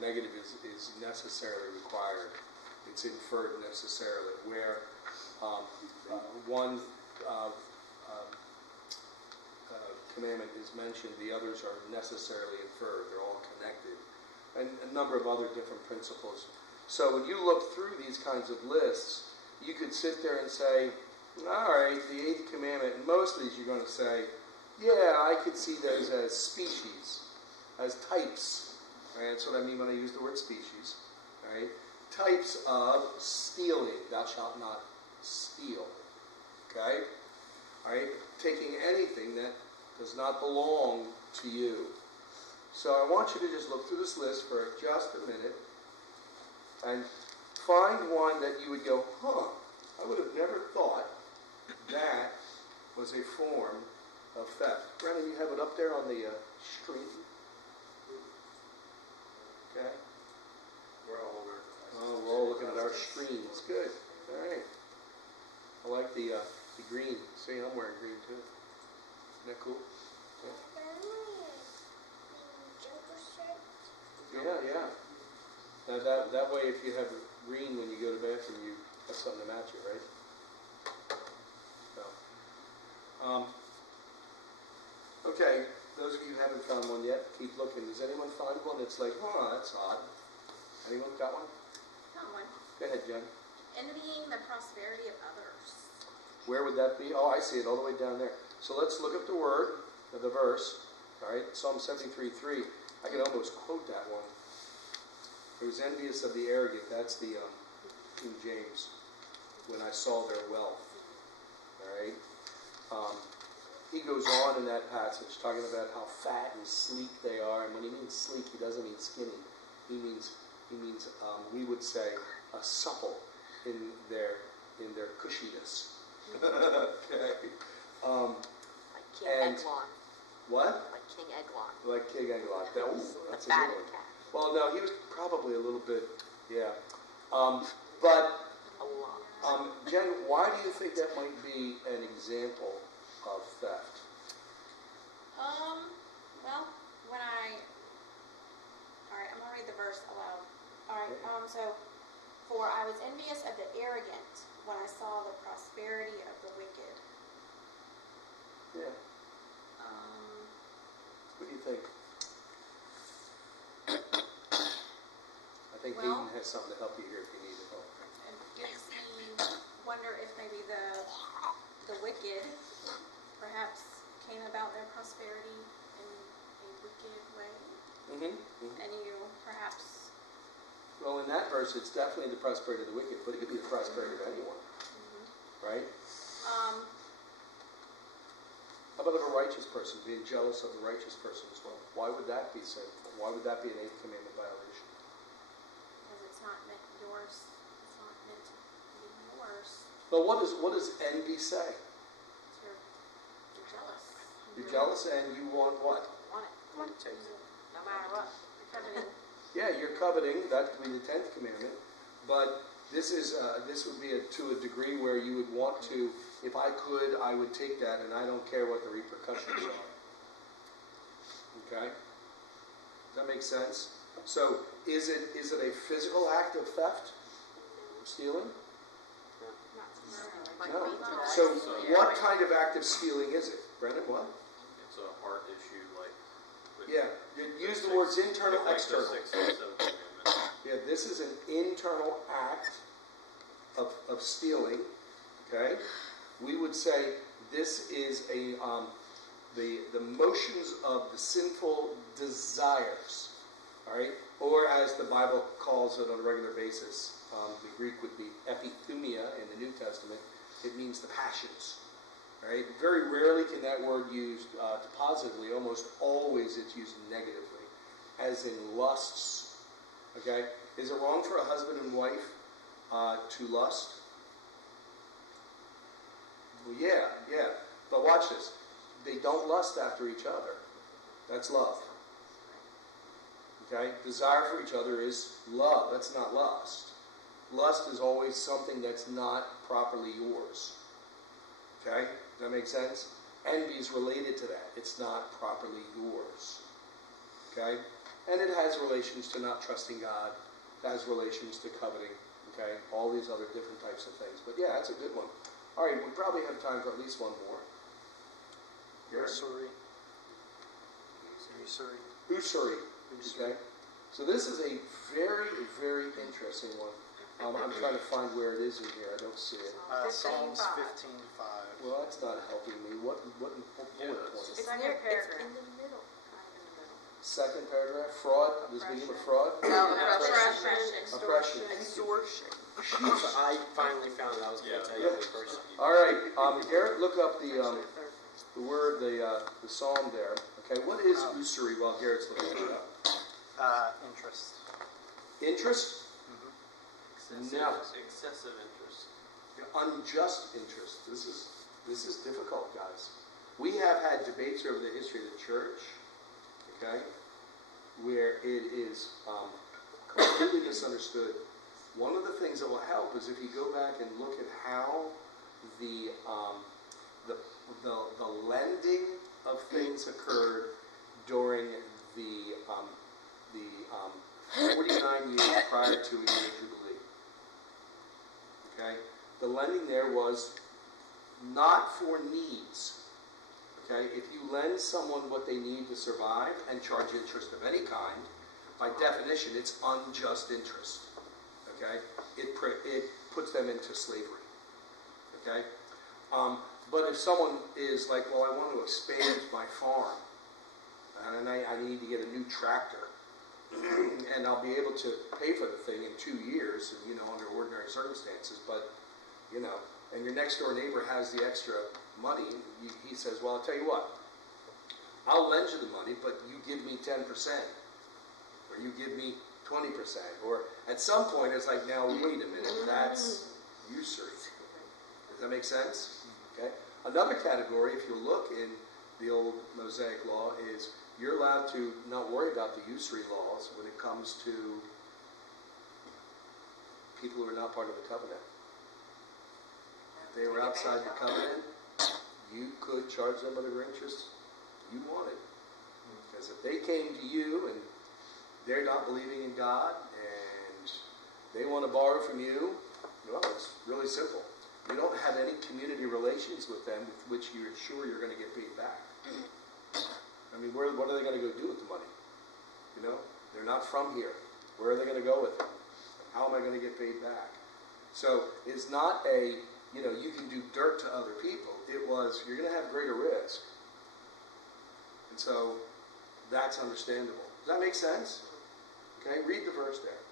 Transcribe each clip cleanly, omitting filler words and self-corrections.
negative is necessarily required. It's inferred necessarily, where one commandment is mentioned, the others are necessarily inferred. They're all connected. And a number of other different principles. So when you look through these kinds of lists, you could sit there and say, all right, the 8th commandment, and most of these you're going to say, yeah, I could see those as species, as types. Right? That's what I mean when I use the word species. Right? Types of stealing. Thou shalt not steal. Okay? All right? Taking anything that does not belong to you. So I want you to just look through this list for just a minute and find one that you would go, huh, I would have never thought that was a form of theft. Brennan, you have it up there on the screen? Okay. We're all over. Oh, we're all looking at our screens. Good. All right. I like the green. See, I'm wearing green too. Isn't that cool? Yeah. Now that way, if you have green when you go to the bathroom, you have something to match it, right? So, okay. Those of you who haven't found one yet, keep looking. Does anyone find one that's like, oh, that's odd? Anyone got one? Found one. Go ahead, Jen. Envying the prosperity of others. Where would that be? Oh, I see it all the way down there. So let's look up the word, the verse. All right, Psalm 73:3. I can almost quote that one. It was envious of the arrogant. That's the King James. When I saw their wealth. All right. He goes on in that passage talking about how fat and sleek they are. And when he means sleek, he doesn't mean skinny. He means we would say supple in their cushiness. Okay. Like King Eglon. What? Like King Eglon. Like King Eglon. That's a good fatted one. cat. Well, no, he was probably a little bit, yeah. But, A lot. Jen, why do you think that might be an example of theft? Well, alright, I'm going to read the verse aloud. Alright, so, for I was envious of the arrogant when I saw the prosperity of the wicked. Yeah. What do you think? I think Hayden has something to help you here if you need help. It makes me wonder if maybe the wicked perhaps came about their prosperity in a wicked way. And you perhaps... Well, in that verse, it's definitely the prosperity of the wicked, but it could be the prosperity of anyone. Right? How about of a righteous person, being jealous of a righteous person as well? Why would that be sinful? Why would that be an 8th commandment violation? Because it's not meant yours. It's not meant to be yours. But what does envy say? You're jealous. You're jealous and you want what? Want it. No matter what. You're coveting. Yeah, you're coveting. That would be the 10th commandment. But this would be to a degree where you would want to, if I could, I would take that, and I don't care what the repercussions are. Okay? Does that make sense? So, is it a physical act of theft? Stealing? No. So, what kind of act of stealing is it? Brendan, what? It's a heart issue, like... Yeah, use the words internal, external. Yeah, this is an internal act of stealing. Okay, we would say this is the motions of the sinful desires. All right, or as the Bible calls it on a regular basis, the Greek would be epithumia in the New Testament. It means the passions. Right? Very rarely can that word used positively. Almost always it's used negatively, as in lusts. Okay? Is it wrong for a husband and wife to lust? Well, yeah. But watch this. They don't lust after each other. That's love. Okay? Desire for each other is love. That's not lust. Lust is always something that's not properly yours. Okay? Does that make sense? Envy is related to that. It's not properly yours. Okay? And it has relations to not trusting God, it has relations to coveting, okay? All these other different types of things. But yeah, that's a good one. All right, we probably have time for at least one more. Usury. Usury. Usury, okay? So this is a very, very interesting one. I'm trying to find where it is in here. I don't see it. Psalms 15:5. 15:5. Well, that's not helping me. What bullet point? It's on your paragraph. in the middle. Kind of in the middle. Second paragraph, fraud. Does it begin with fraud? No, Oppression. Oppression. Extortion. I finally found it, I was gonna tell you the first. All right, Garrett, look up the word, the psalm there. Okay, what is usury while Garrett's looking it up? Interest. Interest? No. Excessive interest. Unjust interest. This is difficult, guys. We have had debates over the history of the church, okay, where it is completely misunderstood. One of the things that will help is if you go back and look at how the lending of things occurred during the 49 years prior to a year jubilee. Okay, the lending there was not for needs. Okay, if you lend someone what they need to survive and charge interest of any kind, by definition, it's unjust interest. Okay, it puts them into slavery. Okay, but if someone is like, well, I want to expand my farm, and I need to get a new tractor, and I'll be able to pay for the thing in 2 years, under ordinary circumstances, but, and your next door neighbor has the extra money, he says, well, I'll tell you what, I'll lend you the money, but you give me 10%, or you give me 20%, or at some point it's like, now wait a minute, that's usury. Does that make sense? Okay. Another category, if you look in the old Mosaic law, is you're allowed to not worry about the usury laws when it comes to people who are not part of the covenant. If they were outside the covenant, you could charge them whatever interest you wanted. Because if they came to you and they're not believing in God and they want to borrow from you, well, it's really simple. You don't have any community relations with them with which you're sure you're going to get paid back. I mean, what are they going to go do with the money? They're not from here. Where are they going to go with it? How am I going to get paid back? So it's not you can do dirt to other people. It was, you're going to have greater risk. And so that's understandable. Does that make sense? Okay, read the verse there.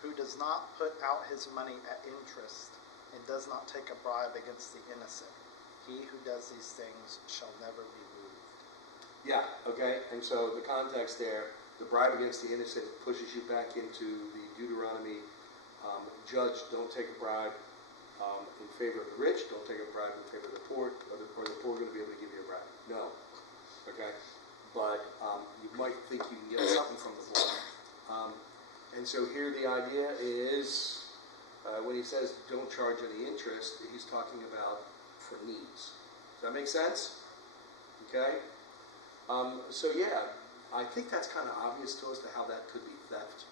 Who does not put out his money at interest and does not take a bribe against the innocent. He who does these things shall never be moved. Yeah, okay, and so the context there, the bribe against the innocent pushes you back into the Deuteronomy, judge, don't take a bribe in favor of the rich, don't take a bribe in favor of the poor, or the poor are going to be able to give you a bribe. No, okay, but you might think you can get something from the poor. And so here the idea is, when he says don't charge any interest, he's talking about for needs. Does that make sense? Okay? So yeah, I think that's kind of obvious to us to how that could be theft.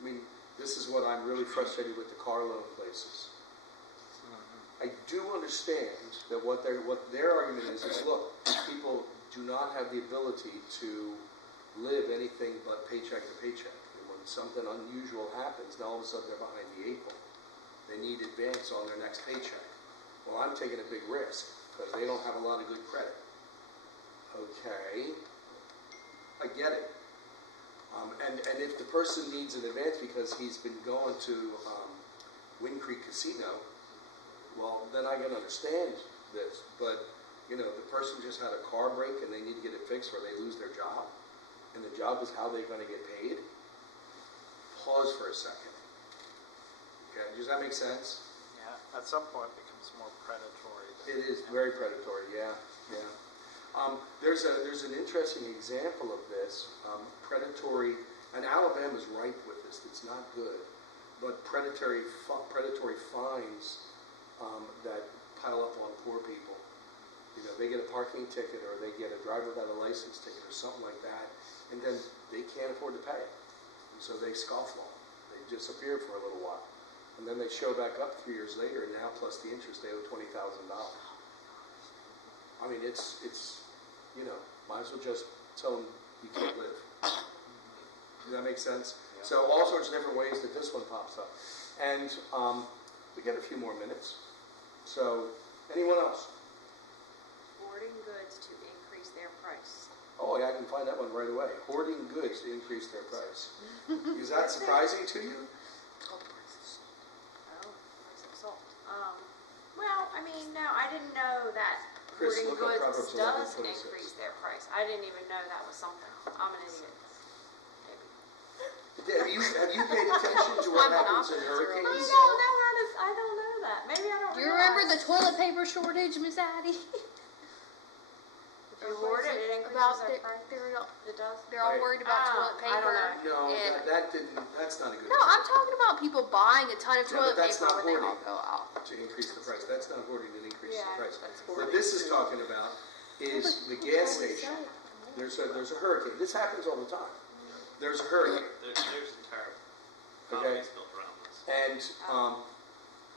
I mean, this is what I'm really frustrated with the car loan places. I do understand that what their argument is look, people do not have the ability to live anything but paycheck to paycheck. And when something unusual happens, now all of a sudden they're behind the eight ball. They need advance on their next paycheck. Well, I'm taking a big risk because they don't have a lot of good credit. Okay, I get it. And if the person needs an advance because he's been going to Wind Creek Casino, well, then I can understand this. But, the person just had a car break and they need to get it fixed or they lose their job, and the job is how they're going to get paid. Pause for a second. Okay, does that make sense? Yeah, at some point it becomes more predatory. It is very predatory, yeah. There's an interesting example of this, predatory, and Alabama's ripe with this, it's not good, but predatory fines that pile up on poor people. They get a parking ticket or they get a driver without a license ticket or something like that, and then they can't afford to pay it. And so they scofflaw. They disappear for a little while. And then they show back up 3 years later, and now plus the interest, they owe $20,000. I mean, it's, you know, might as well just tell them you can't live. Does that make sense? Yeah. So all sorts of different ways that this one pops up. And we get a few more minutes. So anyone else? Hoarding goods to increase their price. Oh, yeah, I can find that one right away. Hoarding goods to increase their price. Is that surprising to you? Oh, price of salt. Well, I mean, no, I didn't know that Chris, hoarding look up goods Proverbs does 11:26. increase their price. I didn't even know that was something. I'm an idiot. Maybe. Have you paid attention to what happens in I hurricanes? don't know how to, I don't know that. Maybe I don't Do you remember the realize. toilet paper shortage, Miss Addie? If you hoard it, it increases About their the- price? It does? They're all Right. worried about Oh, toilet I don't paper. No, and- that's not a good No, I'm talking about people buying a ton of No, but toilet that's paper not when they all hoarding. go out. to increase the price. That's not hoarding to increase Yeah, the price. that's What hoarding this is too. talking about is the gas station. There's a hurricane. This happens all the time. There's a hurricane. There's entire Okay. economies built around this.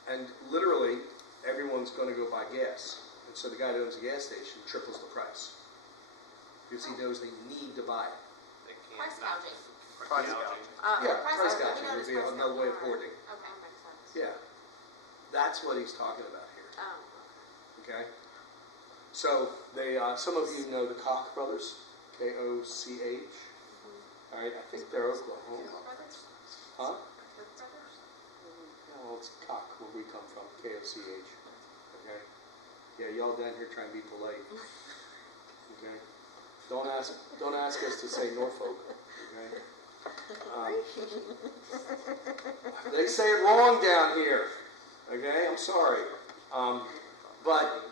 And literally everyone's going to go buy gas, and so the guy that owns the gas station triples the price because he knows they need to buy it. They can't Price not- gouging. Price gouging. gouging. Yeah, price gouging. gouging We know would it's be price another way of gouging. hoarding. Okay, makes sense. Yeah, that's what he's talking about here. Oh, Okay, so they some of you know the Koch brothers, Koch. All right, I think they're Oklahoma. brothers? Huh? Cook brothers? Well, it's Koch where we come from, Koch. Okay, yeah, y'all down here trying to be polite. Okay, don't ask us to say Norfolk. Okay. They say it wrong down here. Okay, I'm sorry. But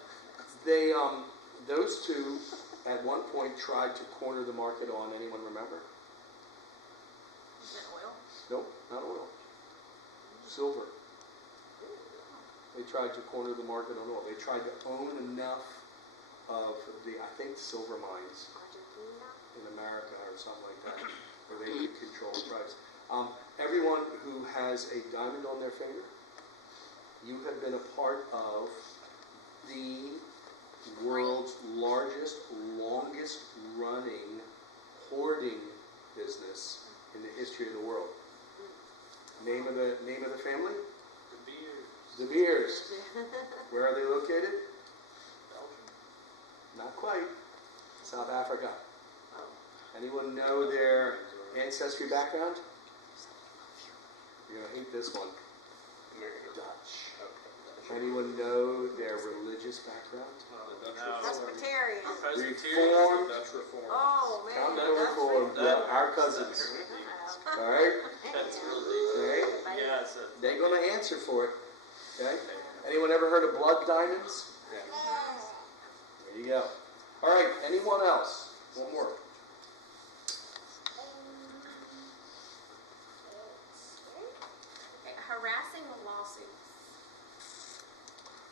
they, those two, at one point tried to corner the market on. Anyone remember? Is it oil? Nope, not oil. Silver. They tried to corner the market on oil. They tried to own enough of the, I think, silver mines Argentina? in America or something like that, where they could control the price. Everyone who has a diamond on their finger, you have been a part of the world's largest, longest running hoarding business in the history of the world. Name of the family? The beers. De Beers. Where are they located? Belgium. Not quite. South Africa. Anyone know their ancestry background? You're going to hate this one. Dutch. Anyone know their religious background? Presbyterian. Reformed. Dutch Reformed. Oh, man. Continental that's Reformed. really- Yeah, our cousins. Uh-oh. All right? That's really Okay? Yeah, it's They're going to answer for it. Okay? Anyone ever heard of blood diamonds? There you go. All right, anyone else? One more. Okay, harassing lawsuits.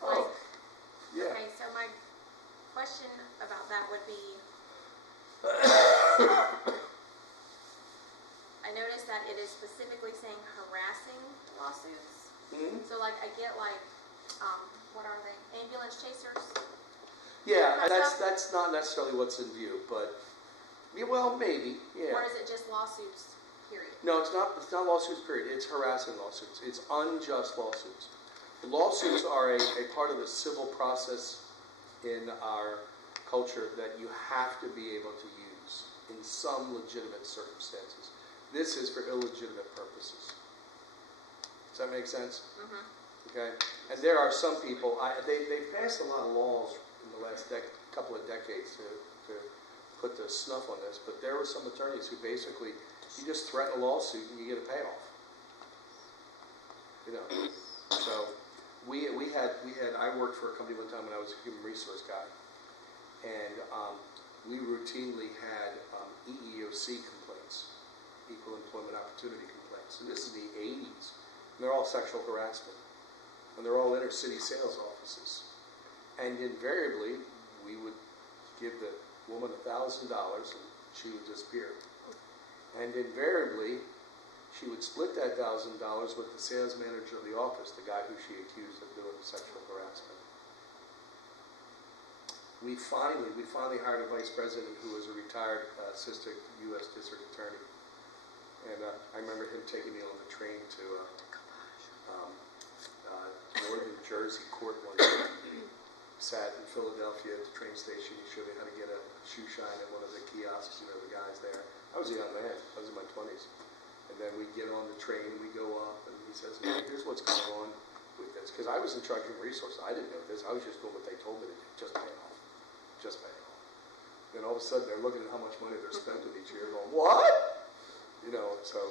Oh, yeah. Okay, so my question about that would be, I noticed that it is specifically saying harassing lawsuits. Mhm. So like, I get like, what are they, ambulance chasers? Yeah, and that's not necessarily what's in view, but, yeah, well, maybe, Or yeah. is it just lawsuits, period? No, it's not lawsuits, period. It's harassing lawsuits. It's unjust lawsuits. Lawsuits are a part of the civil process in our culture that you have to be able to use in some legitimate circumstances. This is for illegitimate purposes. Does that make sense? Okay? And there are some people, they passed a lot of laws in the last couple of decades to put the snuff on this, but there were some attorneys who basically, you just threaten a lawsuit and you get a payoff. You know, so I worked for a company one time when I was a human resource guy, and we routinely had EEOC complaints, Equal Employment Opportunity complaints, and this is the 80s, and they're all sexual harassment, and they're all inner city sales offices, and invariably we would give the woman $1,000 and she would disappear. And invariably, she would split that $1,000 with the sales manager of the office, the guy who she accused of doing sexual harassment. We finally hired a vice president who was a retired assistant U.S. district attorney. And I remember him taking me on the train to Northern Jersey court one day. Sat in Philadelphia at the train station. He showed me how to get a shoe shine at one of the kiosks, the guys there. I was a young man. I was in my 20s. And then we get on the train and we go up and he says, here's what's going on with this. Because I was in charge of resources. I didn't know this. I was just doing what they told me to do. Just pay it off. Just pay it off. Then all of a sudden they're looking at how much money they're spending each year going, what? So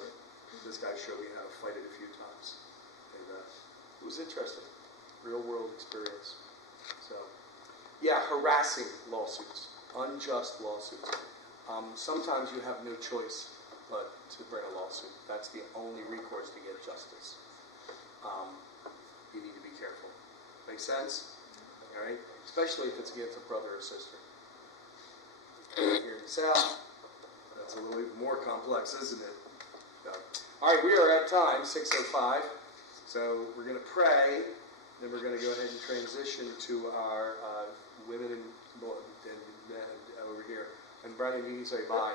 this guy showed me how to fight it a few times. And it was interesting. Real world experience. So, yeah, harassing lawsuits. Unjust lawsuits. Sometimes you have no choice but to bring a lawsuit. That's the only recourse to get justice. You need to be careful. Make sense? All right? Especially if it's against a brother or sister. Here in the South, that's a little even more complex, isn't it? So, all right, we are at time, 6:05. So we're going to pray, then we're going to go ahead and transition to our women and men over here. And Brandon, you can say bye.